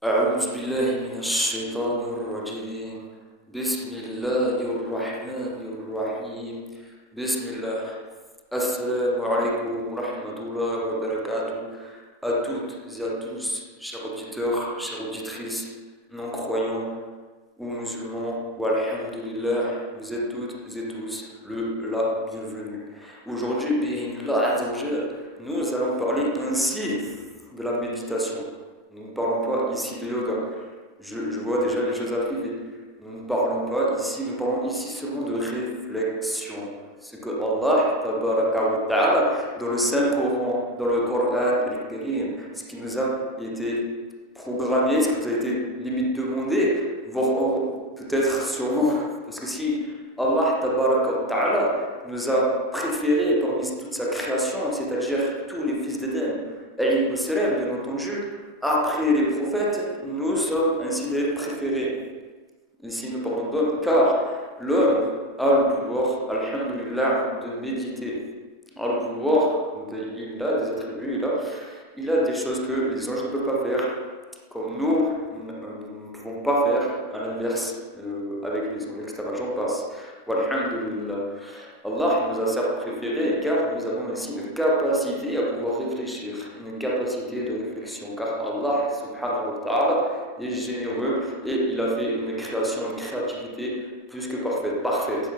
أعوذ بالله من الشيطان الرجيم. بسم الله الرحمن الرحيم. بسم الله. Assalamu alaikum wa rahmatullahi wa barakatuh. À toutes et à tous, chers auditeurs, chères auditrices, non-croyants ou musulmans, walhamdulillah, vous êtes toutes et tous la bienvenue. Aujourd'hui, bi'inillah azawajal, nous allons parler ainsi de la méditation. Nous ne parlons pas ici de yoga. Je vois déjà les choses arriver. Nous ne parlons pas ici, nous parlons ici seulement de réflexion. Ce que Allah, tabaraka wa ta'ala, dans le Saint-Coran, dans le Coran al-Karim, ce qui nous a été programmé, ce qui nous a été limite demandé, voire peut-être sûrement, parce que si Allah, tabaraka wa ta'ala, nous a préférés parmi toute sa création, c'est-à-dire tous les fils d'Adam, alayhi salam, bien entendu, après les prophètes, nous sommes ainsi les préférés. Ici, nous parlons d'homme, car l'homme a le pouvoir, alhamdulillah, de méditer. A le pouvoir, il a des attributs, il a des choses que les anges ne peuvent pas faire, comme nous ne pouvons pas faire, à l'inverse, avec les anges, etc. J'en passe. Walhamdulillah. Allah nous a certes préférés car nous avons ainsi une capacité à pouvoir réfléchir, une capacité de réflexion, car Allah subhanahu wa ta'ala est généreux et il a fait une création, une créativité plus que parfaite.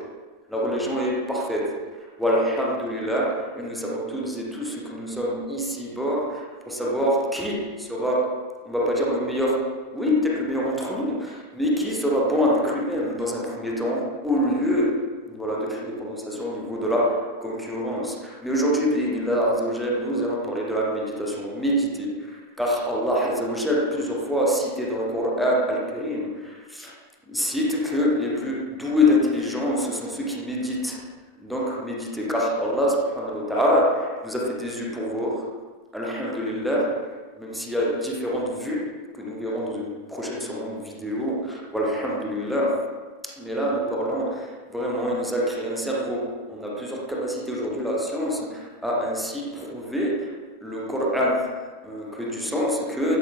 La religion est parfaite. Walhamdulillah, et nous savons toutes et tous ce que nous sommes ici-bas pour savoir qui sera, on ne va pas dire le meilleur, oui, peut-être le meilleur entre nous, mais qui sera bon avec lui-même dans un premier temps, au lieu de créer des prononciations au niveau de la concurrence. Mais aujourd'hui, nous allons parler de la méditation, méditer, car Allah plusieurs fois cité dans le Coran al-Karim, cite que les plus doués d'intelligence ce sont ceux qui méditent. Donc méditer, car Allah subhanahu wa ta'ala nous a fait des yeux pour voir, alhamdulillah, même s'il y a différentes vues que nous verrons dans une prochaine vidéo, alhamdulillah. Mais là, nous parlons vraiment, il nous a créé un cerveau. On a plusieurs capacités aujourd'hui. La science a ainsi prouvé le Coran, que du sens que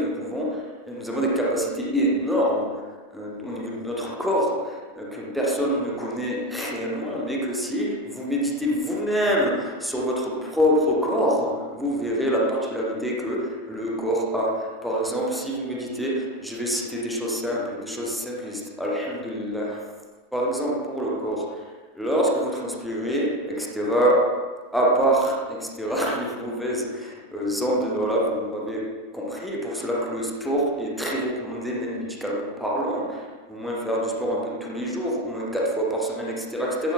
nous avons des capacités énormes au niveau de notre corps, que personne ne connaît réellement, mais que si vous méditez vous-même sur votre propre corps, vous verrez la particularité que le corps a. Par exemple, si vous méditez, je vais citer des choses simples, des choses simplistes, alhamdulillah. Par exemple, pour le corps, lorsque vous transpirez, etc., à part, etc., les mauvaises ondes, voilà, vous m'avez compris, pour cela que le sport est très recommandé, même médicalement parlant, au moins faire du sport un peu tous les jours, au moins 4 fois par semaine, etc., etc.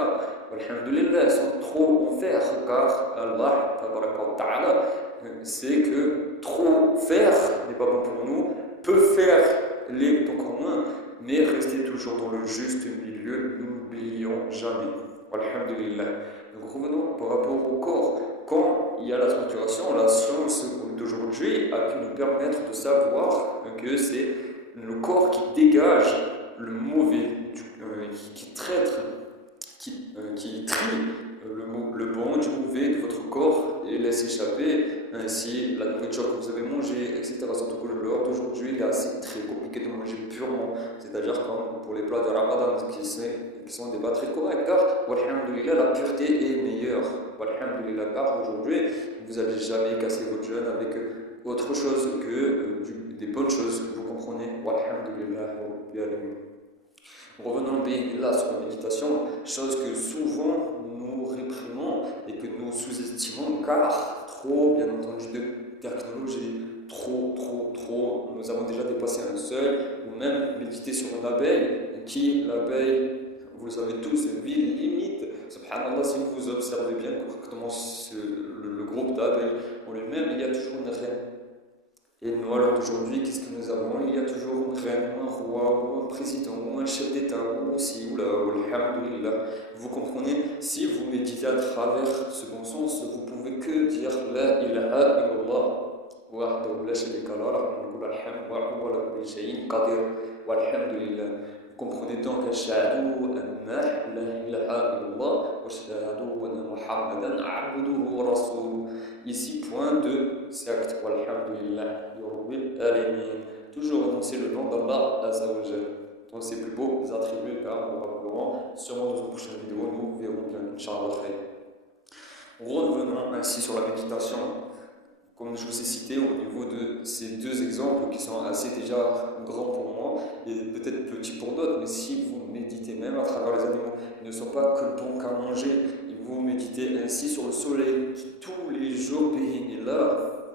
Alhamdulillah, sans trop en faire, car Allah, tabaraka wa ta'ala, c'est que trop faire n'est pas bon pour nous, peu faire l'est encore moins, mais rester toujours dans le juste milieu, n'oublions jamais. Alhamdulillah. Donc revenons par rapport au corps. Quand il y a la structuration, la science d'aujourd'hui a pu nous permettre de savoir que c'est le corps qui dégage le mauvais, qui traite, qui trie le bon du mauvais de votre corps et laisse échapper ainsi la nourriture que vous avez mangée, etc. Surtout que l'heure d'aujourd'hui, il est assez très compliqué de manger purement, c'est-à-dire comme pour les plats de Ramadan qui sont des plats très corrects, car walhamdulillah, la pureté est meilleure. Walhamdulillah, car aujourd'hui, vous n'allez jamais casser votre jeûne avec autre chose que des bonnes choses, vous comprenez. Walhamdulillah. Revenons bien là sur la méditation, chose que souvent nous réprimons et que nous sous-estimons car trop, bien entendu, de technologie, trop, nous avons déjà dépassé un seuil, ou même méditer sur une abeille, l'abeille, vous le savez tous, vit limite. Subhanallah, si vous observez bien correctement le groupe d'abeilles en lui-même, il y a toujours une reine. Et nous, alors d'aujourd'hui, qu'est-ce que nous avons? Il y a toujours une reine, un roi, ou un président, ou un chef d'État, ou aussi, ou là, alhamdulillah. Vous comprenez? Si vous méditez à travers ce bon sens, vous pouvez que dire La ilaha illallah. وحده لا شريك له له الملك الحمد وهو على كل شيء قدير والحمد لله. Vous comprenez donc أشهد أن لا إله إلا الله وأشهد أن محمدا عبده ورسوله. Ici, point de secte. Walhamdulillah. Rabbil alamin. toujours annoncer le nom d'Allah Azzawajal. Donc ces plus beaux attributs car probablement, sûrement dans une prochaine vidéo, nous verrons bien, Inch'Allah. Revenons ainsi sur la méditation. Comme je vous ai cité au niveau de ces deux exemples qui sont assez déjà grands pour moi et peut-être petits pour d'autres, mais si vous méditez même à travers les animaux, ils ne sont pas que bons qu'à manger, et vous méditez ainsi sur le soleil qui tous les jours, là,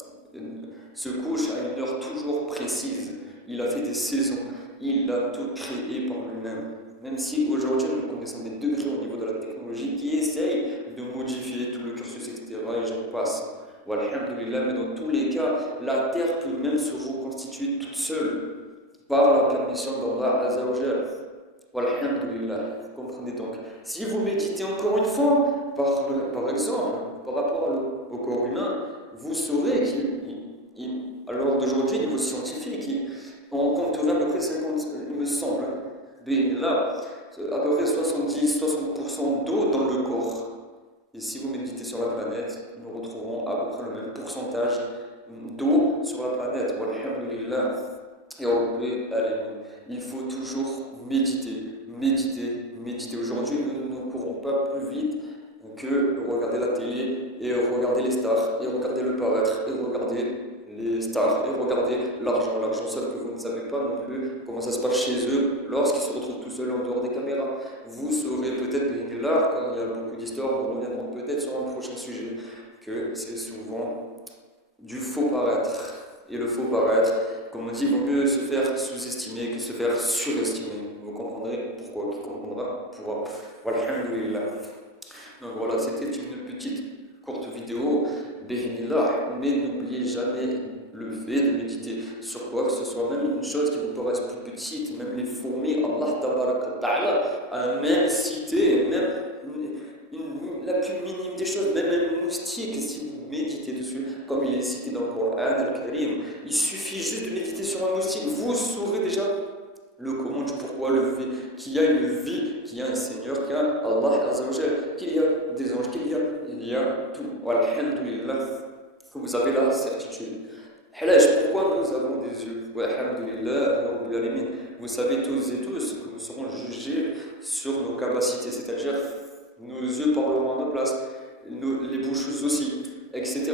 se couche à une heure toujours précise. Il a fait des saisons, il a tout créé par lui-même. Même si aujourd'hui nous connaissons des degrés au niveau de la technologie qui essayent de modifier tout le cursus, etc. et j'en passe. Walhamdulillah, mais dans tous les cas, la terre peut même se reconstituer toute seule par la permission d'Allah Azzawajal. Walhamdulillah, vous comprenez donc. Si vous méditez encore une fois, par exemple, par rapport au corps humain, vous saurez qu'à l'heure d'aujourd'hui, niveau scientifique, on compterait à peu près 50, il me semble, mais là, à peu près 70-60% d'eau dans le corps. Et si vous méditez sur la planète, nous retrouverons à peu près le même pourcentage d'eau sur la planète. Walhamdulillah. Et il faut toujours méditer. Aujourd'hui, nous ne courons pas plus vite que regarder la télé et regarder les stars et regarder le paraître et regarder les stars et regarder l'argent, sauf que vous ne savez pas non plus comment ça se passe chez eux lorsqu'ils se retrouvent tout seuls en dehors des caméras. Vous saurez peut-être là, quand il y a beaucoup d'histoires, nous reviendrons peut-être sur un prochain sujet, que c'est souvent du faux paraître. Et le faux paraître, comme on dit, il vaut mieux se faire sous-estimer que se faire surestimer. Vous comprendrez pourquoi, qui comprendra pourra. Walhamdulillah. Donc voilà, c'était une petite courte vidéo, mais n'oubliez jamais le fait de méditer sur quoi que ce soit, même une chose qui vous paraisse plus petite, même les fourmis, Allah Ta'ala a même cité, même la plus minime des choses, même un moustique, si vous méditez dessus, comme il est cité dans le Coran Al-Karim, il suffit juste de méditer sur un moustique, vous saurez déjà le comment, du pourquoi, le fait qu'il y a une vie, qu'il y a un Seigneur, qu'il y a Allah Azzawajal, qu'il y a des anges, il y a tout. Alhamdulillah, que vous avez la certitude. Pourquoi nous avons des yeux? Alhamdulillah, vous savez tous et tous que nous serons jugés sur nos capacités, c'est-à-dire nos yeux parleront à notre place, les bouches aussi, etc.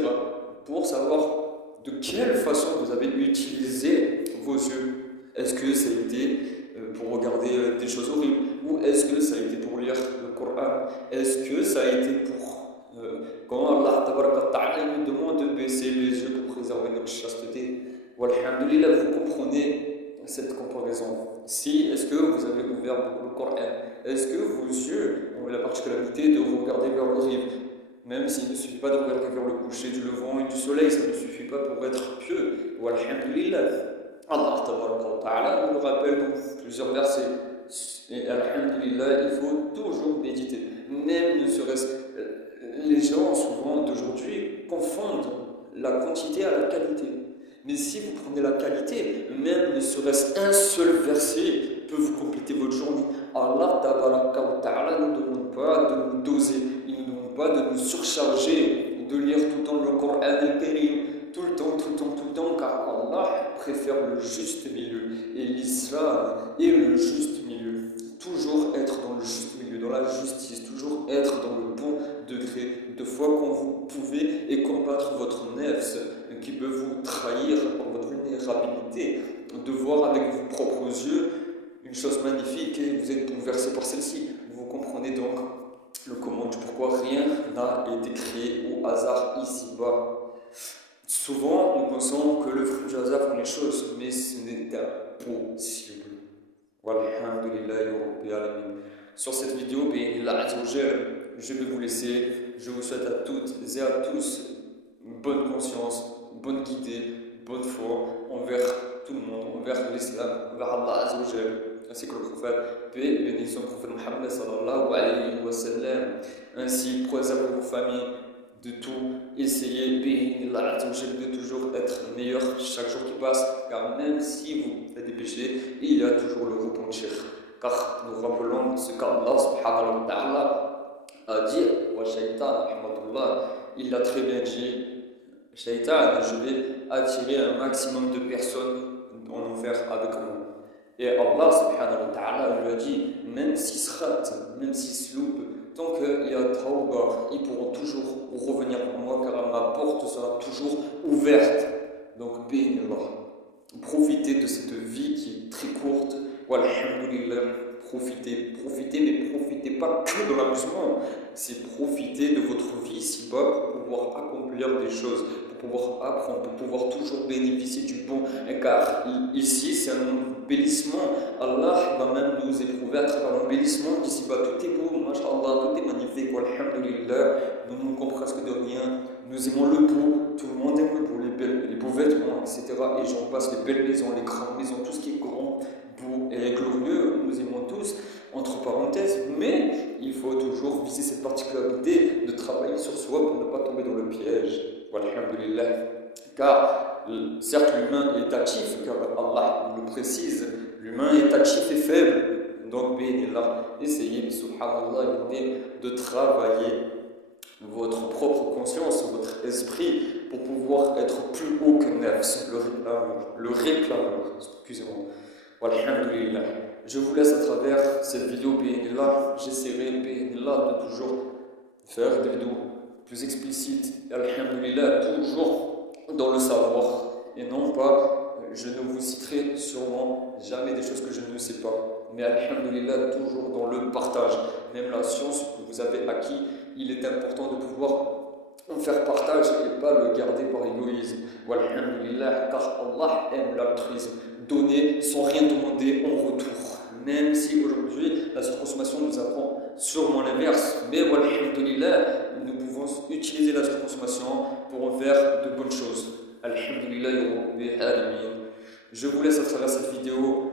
Pour savoir de quelle façon vous avez utilisé vos yeux. Est-ce que ça a été pour regarder des choses horribles? Ou est-ce que ça a été pour lire le Coran? Est-ce que ça a été pour... quand Allah Ta'ala nous demande de baisser les yeux pour préserver notre chasteté? Walhamdulillah, vous comprenez cette comparaison. Si, est-ce que vous avez ouvert beaucoup le Coran? Est-ce que vos yeux ont la particularité de regarder vers le rive? Même s'il ne suffit pas de regarder vers le coucher du levant et du soleil, ça ne suffit pas pour être pieux. Walhamdulillah. Allah Ta'ala nous le rappelle dans plusieurs versets. Et alhamdulillah, il faut toujours méditer. Même ne serait-ce. Les gens, souvent d'aujourd'hui, confondent la quantité à la qualité. Mais si vous prenez la qualité, même ne serait-ce un seul verset peut vous compléter votre journée. Allah Ta'ala ne nous demande pas de nous doser, il ne nous demande pas de nous surcharger, de lire tout le temps le Coran Al-Karim, tout le temps, car Allah préfère le juste milieu. Et l'islam est le juste milieu. Toujours être dans le juste milieu, dans la justice, toujours être dans le bon degré de foi quand vous pouvez et combattre votre nefs qui peut vous trahir par votre vulnérabilité, de voir avec vos propres yeux une chose magnifique et vous êtes bouleversé par celle-ci. Vous comprenez donc le comment du pourquoi rien n'a été créé au hasard ici-bas. Souvent, nous pensons que le fruit du hasard font les choses, mais ce n'est impossible. Walhamdulillah. Sur cette vidéo, je vais vous laisser. Je vous souhaite à toutes et à tous une bonne conscience, une bonne guidée, une bonne foi envers tout le monde, envers l'islam, envers Allah Azzawajal, ainsi que le prophète, paix et bénédiction du prophète Muhammad sallallahu alayhi wa sallam. Ainsi, préservez vos familles de tout, essayez de toujours être meilleur chaque jour qui passe, car même si vous faites des péchés, il y a toujours le repentir. Car nous rappelons ce qu'Allah subhanahu wa ta'ala a dit, wa shaitan, il l'a très bien dit, shaitan, je vais attirer un maximum de personnes en faire avec nous. Et Allah subhanahu wa ta'ala lui a dit, même s'ils se ratent, même s'ils se loupent, tant qu'il y a tawbah, ils pourront toujours revenir pour moi car ma porte sera toujours ouverte. Donc, bénis-Allah. Profitez de cette vie qui est très courte. Walhamdulillah. Profitez, mais profitez pas que de l'amusement. C'est profiter de votre vie ici-bas pour pouvoir accomplir des choses, pour pouvoir apprendre, pour pouvoir toujours bénéficier du bon. Car ici, c'est un embellissement. Allah va même nous éprouver à travers l'embellissement d'ici-bas. Tout est beau, mashallah, tout est magnifique. Walhamdulillah. Nous ne manquons presque de rien. Nous aimons le beau, tout le monde aime le beau, les beaux vêtements, etc. Et j'en passe, les belles maisons, les grandes maisons, tout ce qui est grand, beau et glorieux, nous aimons tous, entre parenthèses, mais il faut toujours viser cette particularité de travailler sur soi pour ne pas tomber dans le piège. Walhamdulillah. Car, certes, l'humain est actif, car Allah nous le précise, l'humain est actif et faible. Donc, bénillah, essayez, subhanallah, de travailler votre propre conscience, votre esprit, pour pouvoir être plus haut que nefs, le réclameur, excusez-moi. Walhamdulillah. Je vous laisse à travers cette vidéo, bénillah, j'essaierai, bénillah, de toujours faire des vidéos plus explicites, alhamdulillah, toujours dans le savoir, et non pas, je ne vous citerai sûrement jamais des choses que je ne sais pas, mais alhamdulillah, toujours dans le partage. Même la science que vous avez acquis, il est important de pouvoir en faire partage et pas le garder par égoïsme. Walhamdulillah, car Allah aime l'altruisme, donner sans rien demander en retour. Même si aujourd'hui la surconsommation nous apprend sûrement l'inverse, mais walhamdulillah, nous pouvons utiliser la surconsommation pour en faire de bonnes choses. Alhamdulillah, je vous laisse à travers cette vidéo.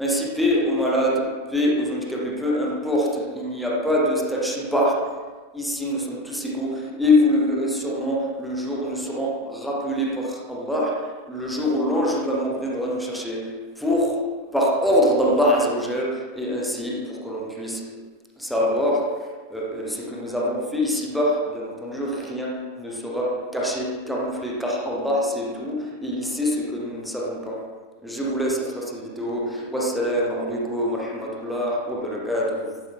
Ainsi, paix aux malades, paix aux handicapés, peu importe, il n'y a pas de statut bas. Ici, nous sommes tous égaux et vous le verrez sûrement le jour où nous serons rappelés par Allah, le jour où l'ange de la mort viendra nous chercher par ordre d'Allah et ainsi pour que l'on puisse savoir ce que nous avons fait ici-bas. Bien entendu, rien ne sera caché, camouflé, car Allah sait tout et il sait ce que nous ne savons pas. Je vous laisse faire cette vidéo. Wassalamu alaikum wa rahmatullah wa barakatuh.